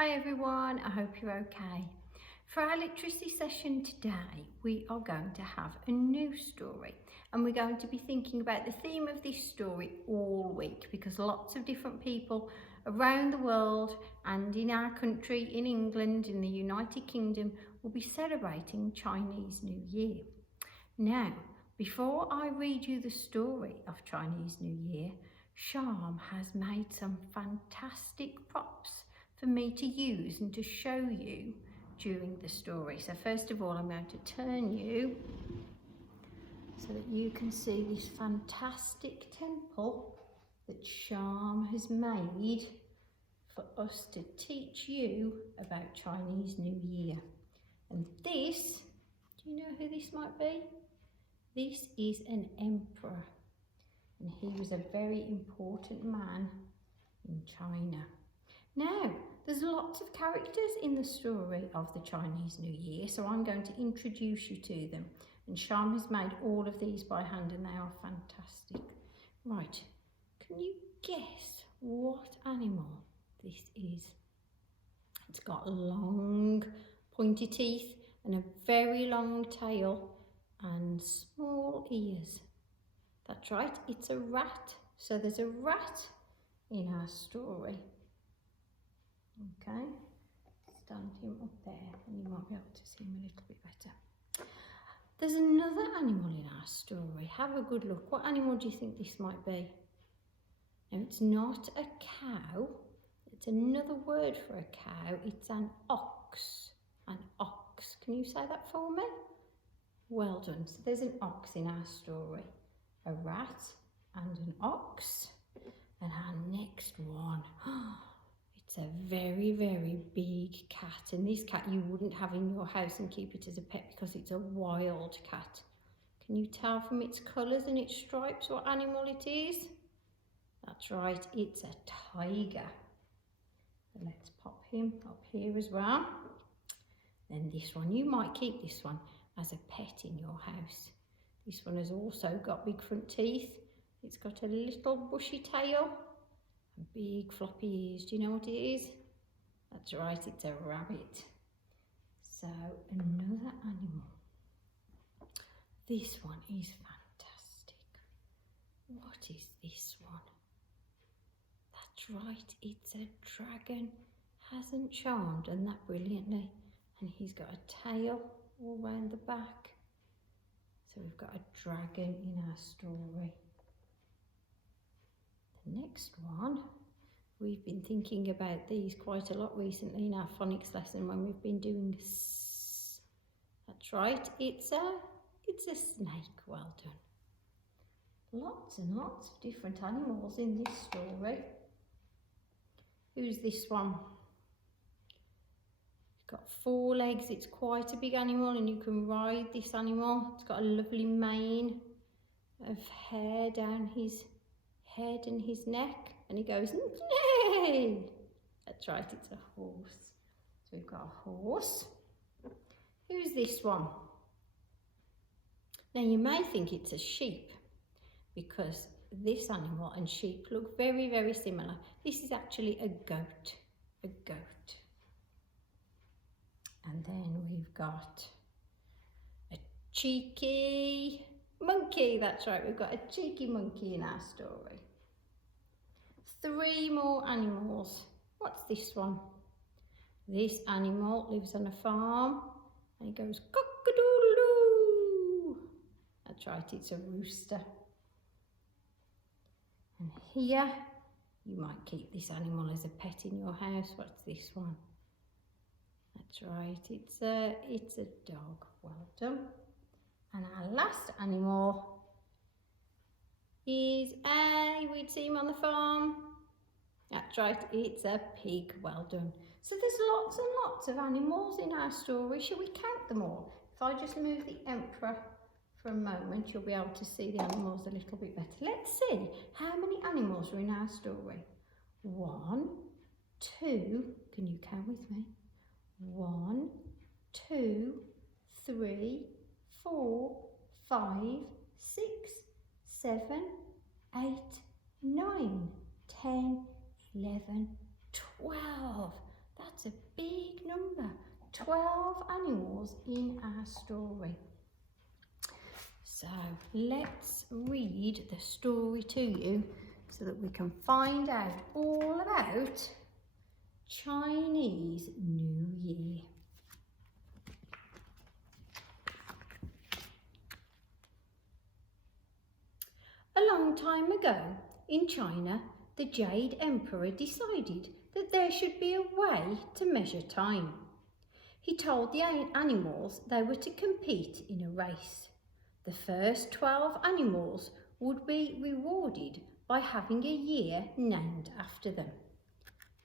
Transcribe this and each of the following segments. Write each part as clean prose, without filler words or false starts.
Hi everyone, I hope you're okay. For our literacy session today, we are going to have a new story and we're going to be thinking about the theme of this story all week because lots of different people around the world and in our country, in England, in the United Kingdom, will be celebrating Chinese New Year. Now, before I read you the story of Chinese New Year, Sham has made some fantastic props for me to use and to show you during the story. So first of all, I'm going to turn you so that you can see this fantastic temple that Sham has made for us to teach you about Chinese New Year. And this, do you know who this might be? This is an emperor, and he was a very important man in China. Now, there's lots of characters in the story of the Chinese New Year, so I'm going to introduce you to them. And Sham has made all of these by hand and they are fantastic. Right, can you guess what animal this is? It's got long pointy teeth and a very long tail and small ears. That's right, it's a rat. So there's a rat in our story. Okay, stand him up there and you might be able to see him a little bit better. There's another animal in our story. Have a good look. What animal do you think this might be? Now, it's not a cow. It's another word for a cow. It's an ox. An ox. Can you say that for me? Well done. So there's an ox in our story. A rat and an ox. And our next one. It's a very, very big cat. And this cat you wouldn't have in your house and keep it as a pet because it's a wild cat. Can you tell from its colours and its stripes what animal it is? That's right, it's a tiger. So let's pop him up here as well. Then this one, you might keep this one as a pet in your house. This one has also got big front teeth. It's got a little bushy tail. Big floppy ears. Do you know what it is? That's right, it's a rabbit. So another animal. This one is fantastic. What is this one? That's right, it's a dragon. Hasn't Sham done that brilliantly? And he's got a tail all round the back. So we've got a dragon in our story. The next one, we've been thinking about these quite a lot recently in our phonics lesson when we've been doing S. That's right, it's a snake. Well done. Lots and lots of different animals in this story. Who's this one? It's got 4 legs. It's quite a big animal and you can ride this animal. It's got a lovely mane of hair down his head and his neck, and he goes, "Nay!" That's right, it's a horse. So we've got a horse. Who's this one? Now you may think it's a sheep because this animal and sheep look very, very similar. This is actually a goat. A goat. And then we've got a cheeky monkey. That's right, we've got a cheeky monkey in our story. 3 more animals. What's this one? This animal lives on a farm and he goes cock-a-doodle-doo. That's right, it's a rooster. And here, you might keep this animal as a pet in your house. What's this one? That's right, it's a dog. Well done. And our last animal is we'd see him on the farm. That's right, it's a pig. Well done. So there's lots and lots of animals in our story. Shall we count them all? If I just move the emperor for a moment, you'll be able to see the animals a little bit better. Let's see how many animals are in our story. 1, 2, can you count with me? 1, 2, 3, 4, 5, 6, 7, 8, 9, 10, 11, 12. That's That's a big number. 12 animals in our story. So let's read the story to you so that we can find out all about Chinese New Year. A long time ago in China, the Jade Emperor decided that there should be a way to measure time. He told the animals they were to compete in a race. The first 12 animals would be rewarded by having a year named after them.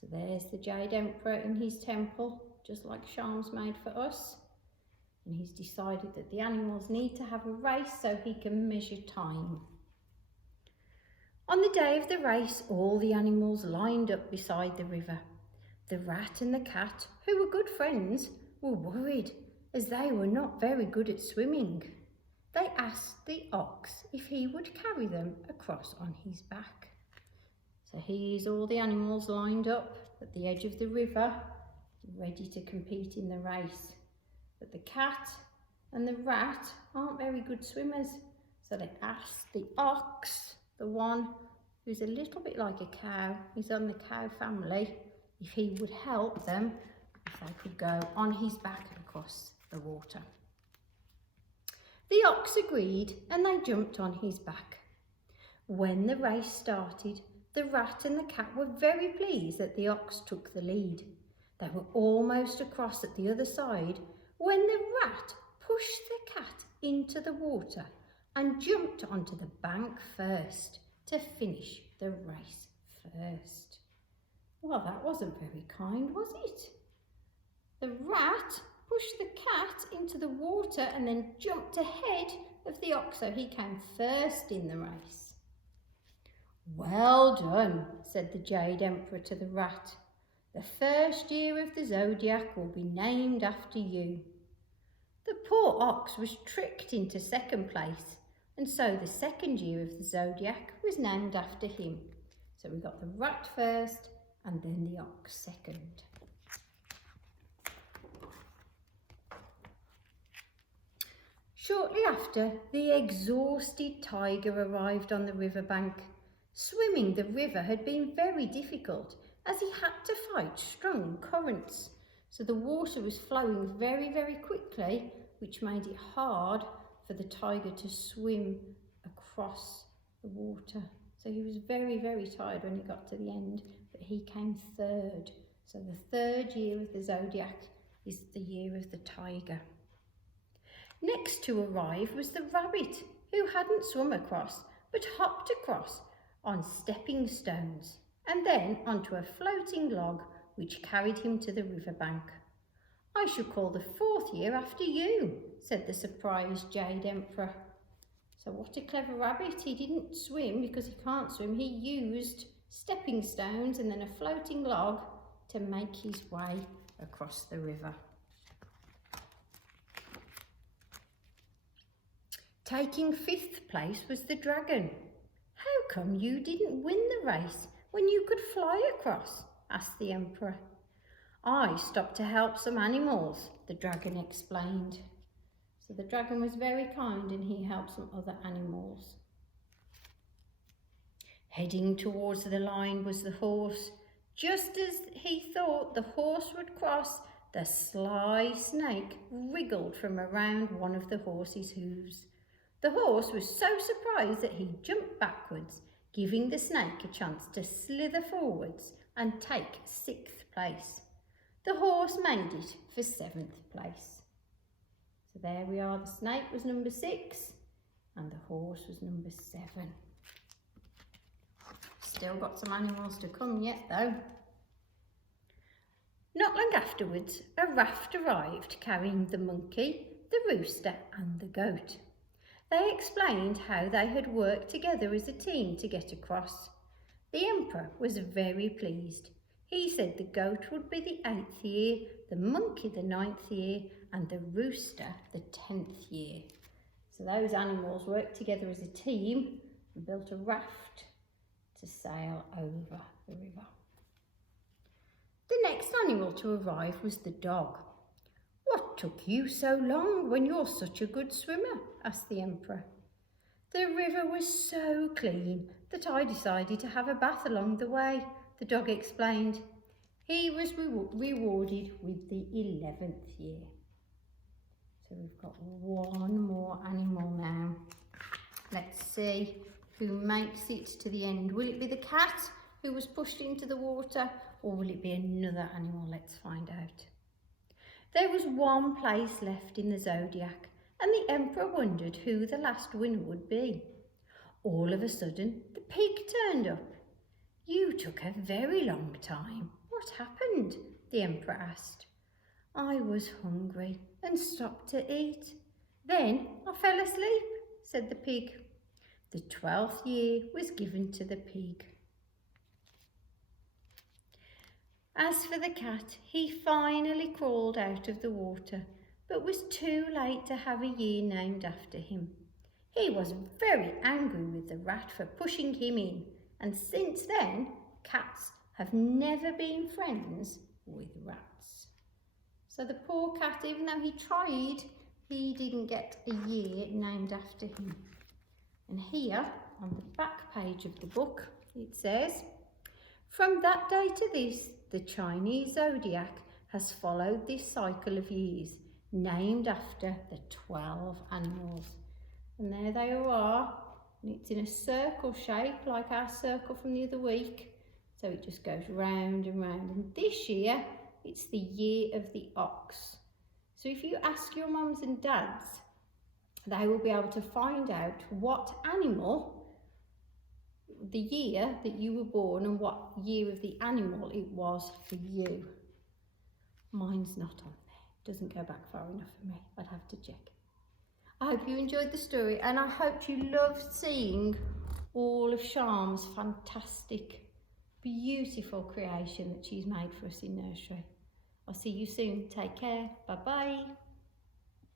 So there's the Jade Emperor in his temple, just like Sham's made for us. And he's decided that the animals need to have a race so he can measure time. On the day of the race, all the animals lined up beside the river. The rat and the cat, who were good friends, were worried as they were not very good at swimming. They asked the ox if he would carry them across on his back. So here's all the animals lined up at the edge of the river, ready to compete in the race. But the cat and the rat aren't very good swimmers, so they asked the ox, the one who's a little bit like a cow, he's on the cow family, if he would help them if they could go on his back across the water. The ox agreed and they jumped on his back. When the race started, the rat and the cat were very pleased that the ox took the lead. They were almost across at the other side when the rat pushed the cat into the water and jumped onto the bank first to finish the race first. Well, that wasn't very kind, was it? The rat pushed the cat into the water and then jumped ahead of the ox, so he came first in the race. Well done, said the Jade Emperor to the rat. The first year of the zodiac will be named after you. The poor ox was tricked into second place, and so the second year of the zodiac was named after him. So we got the rat first and then the ox second. Shortly after, the exhausted tiger arrived on the riverbank. Swimming the river had been very difficult as he had to fight strong currents. So the water was flowing very, very quickly, which made it hard for the tiger to swim across the water. So he was very, very tired when he got to the end, but he came third. So the third year of the zodiac is the year of the tiger. Next to arrive was the rabbit, who hadn't swum across, but hopped across on stepping stones, and then onto a floating log which carried him to the riverbank. I should call the fourth year after you, said the surprised Jade Emperor. So what a clever rabbit. He didn't swim because he can't swim. He used stepping stones and then a floating log to make his way across the river. Taking fifth place was the dragon. How come you didn't win the race when you could fly across? Asked the emperor. I stopped to help some animals, the dragon explained. So the dragon was very kind and he helped some other animals. Heading towards the line was the horse. Just as he thought the horse would cross, the sly snake wriggled from around one of the horse's hooves. The horse was so surprised that he jumped backwards, giving the snake a chance to slither forwards and take sixth place. The horse made it for seventh place. So there we are, the snake was number 6 and the horse was number 7. Still got some animals to come yet though. Not long afterwards, a raft arrived carrying the monkey, the rooster and the goat. They explained how they had worked together as a team to get across. The emperor was very pleased. He said the goat would be the 8th year, the monkey the 9th year, and the rooster the 10th year. So those animals worked together as a team and built a raft to sail over the river. The next animal to arrive was the dog. "What took you so long when you're such a good swimmer?" asked the emperor. "The river was so clean that I decided to have a bath along the way," the dog explained. He was rewarded with the 11th year. So we've got one more animal now. Let's see who makes it to the end. Will it be the cat who was pushed into the water, or will it be another animal? Let's find out. There was one place left in the zodiac, and the emperor wondered who the last winner would be. All of a sudden, the pig turned up. "You took a very long time. What happened?" the emperor asked. "I was hungry and stopped to eat. Then I fell asleep," said the pig. The 12th year was given to the pig. As for the cat, he finally crawled out of the water, but was too late to have a year named after him. He was very angry with the rat for pushing him in, and since then, cats have never been friends with rats. So the poor cat, even though he tried, he didn't get a year named after him. And here, on the back page of the book, it says, "From that day to this, the Chinese zodiac has followed this cycle of years, named after the 12 animals." And there they all are. And it's in a circle shape, like our circle from the other week. So it just goes round and round. And this year, it's the year of the ox. So if you ask your mums and dads, they will be able to find out what animal, the year that you were born and what year of the animal it was for you. Mine's not on there. It doesn't go back far enough for me. I'd have to check. I hope you enjoyed the story, and I hope you loved seeing all of Charm's fantastic, beautiful creation that she's made for us in nursery. I'll see you soon. Take care. Bye-bye.